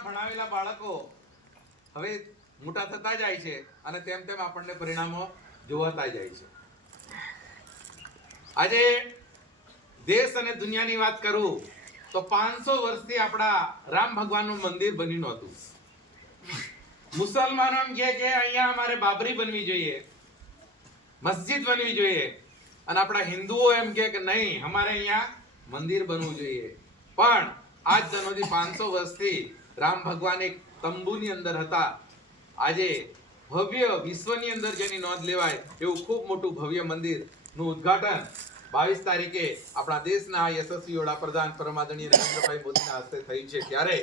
આપણા ભણાવેલા બાળકો હવે મોટા થતા જાય છે અને તેમ તેમ આપણને પરિણામો જોવાતા જાય છે. આજે દેશ અને દુનિયાની વાત કરું તો 500 વર્ષથી આપણા રામ ભગવાનનું મંદિર બન્યું નહોતું. મુસલમાનો એમ કહે કે અહીંયા અમારે બાબરી બનવી જોઈએ, મસ્જિદ બનવી જોઈએ, અને આપણા હિન્દુઓ એમ કહે કે નહીં, અમારે અહીંયા મંદિર બનવું જોઈએ. પણ આજ સુધી 500 વર્ષથી રામ ભગવાન એક તંબુની અંદર હતા. આજે ભવ્ય વિશ્વની અંદર જેની નોંધ લેવાય એવું ખૂબ મોટું ભવ્ય મંદિરનું ઉદ્ઘાટન 22 તારીખે આપણા દેશના યશસ્વી વડાપ્રધાન પરમ આદરણીય નરેન્દ્રભાઈ મોદીના હસ્તે થયું છે. ત્યારે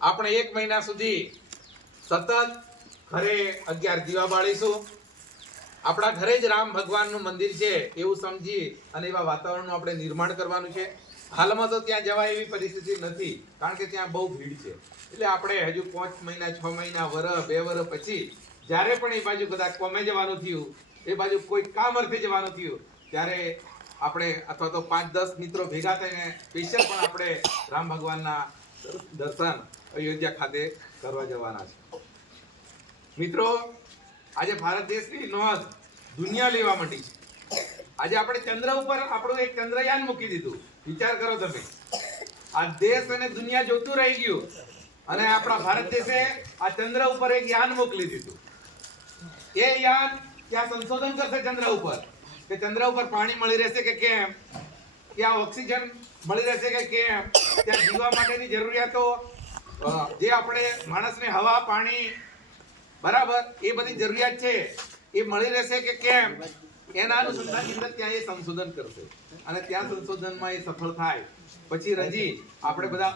આપણે 1 મહિના સુધી સતત ઘરે 11 દીવા બાળીશું. આપણા ઘરે જ રામ ભગવાનનું મંદિર છે એવું સમજી અને એવા વાતાવરણનું આપણે નિર્માણ કરવાનું છે. હાલમાં તો ત્યાં જવાય એવી પરિસ્થિતિ નથી, કારણ કે ત્યાં બહુ ભીડ છે. એટલે આપણે હજુ 5 મહિના 6 મહિના વર્ષ 2 વર્ષ પછી જ્યારે પણ એ બાજુ કદાચ કોમે જવાનું થયું, એ બાજુ કોઈ કામ અર્થે જવાનું થયું, ત્યારે આપણે અથવા તો 5-10 મિત્રો ભેગા થઈને સ્પેશિયલ પણ આપણે રામ ભગવાનના દર્શન અયોધ્યા ખાતે કરવા જવાના છે. મિત્રો, આજે ભારત દેશની નોંધ દુનિયા લેવા માંડી છે. આજે આપણે ચંદ્ર ઉપર આપણું એક ચંદ્રયાન મૂકી દીધું. વિચાર કરો તમે, આ દેશ અને દુનિયા જોતું રહી ગયું અને આપણા ભારત દેશે આ ચંદ્ર ઉપર એક યાન મોકલી દીધું. એ યાન ત્યાં સંશોધન કરશે ચંદ્ર ઉપર, કે ચંદ્ર ઉપર પાણી મળી રહેશે કે કેમ, ત્યાં ઓક્સિજન મળી રહેશે કે કેમ, ત્યાં જીવવા માટેની જરૂરિયાતો જે આપણે માણસને હવા પાણી બરાબર એ બધી જરૂરિયાત છે એ મળી રહેશે કે કેમ, એના અનુસંધાનની અંદર ત્યાં એ સંશોધન કરશે. અને ત્યાં સંશોધનમાં એ સફળ થાય પછી રજી આપણે બધા